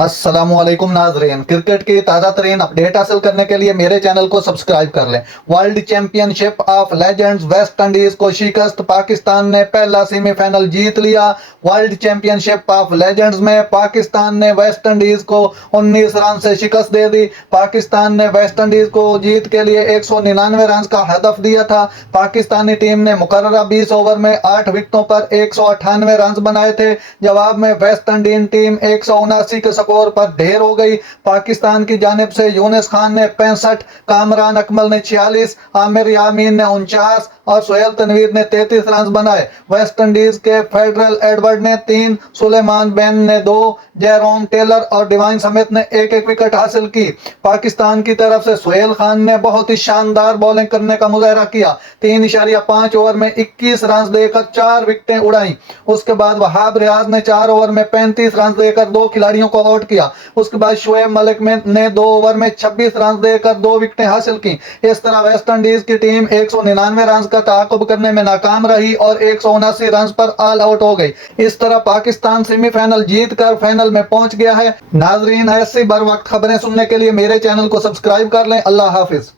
अस्सलाम वालेकुम नाजरीन, क्रिकेट की ताज़ा तरीन अपडेट हासिल करने के लिए मेरे चैनल को सब्सक्राइब कर लें। World championship of legends West Indies को शिकस्त, पाकिस्तान ने पहला सेमीफाइनल जीत लिया। वर्ल्ड चैंपियनशिप ऑफ लेजेंड्स में पाकिस्तान ने वेस्ट इंडीज को 19 रन से शिकस्त दे दी। पाकिस्तान ने वेस्ट इंडीज को जीत के लिए 199 रन का हदफ दिया था। पाकिस्तानी टीम ने मुकर्ररा 20 ओवर में 8 विकेटों पर 198 रन बनाए थे। जवाब में वेस्ट इंडीज टीम 179 के स्कोर पर ढेर हो गई। पाकिस्तान की जानिब से यूनिस खान ने 65, कामरान अकमल ने 46, आमिर यामीन ने 49 और सोहेल तनवीर ने 33 रन बनाए। वेस्ट इंडीज के फेडरल एडवर्ड ने 3, सुलेमान बेन ने 2, जेरोम टेलर और डिवाइन समेत ने एक एक विकेट हासिल की। पाकिस्तान की तरफ से सोहेल खान ने बहुत ही शानदार बॉलिंग करने का मुजाहरा किया। 3.5 ओवर में 21 रन देकर 4 विकेटें उड़ाई। उसके बाद वहाब रियाज ने 4 ओवर में 35 रन देकर 2 खिलाड़ियों को आउट किया। उसके बाद शोएब मलिक ने 2 ओवर में 26 रन देकर 2 विकेटें हासिल की। इस तरह वेस्ट इंडीज की टीम 199 रन का ताक़ुब करने में नाकाम रही और 179 रन पर ऑल आउट हो गई। इस तरह पाकिस्तान सेमीफाइनल जीत कर फाइनल में पहुंच गया है। नाजरीन, ऐसी बर वक्त खबरें सुनने के लिए मेरे चैनल को सब्सक्राइब कर लें। अल्लाह हाफिज।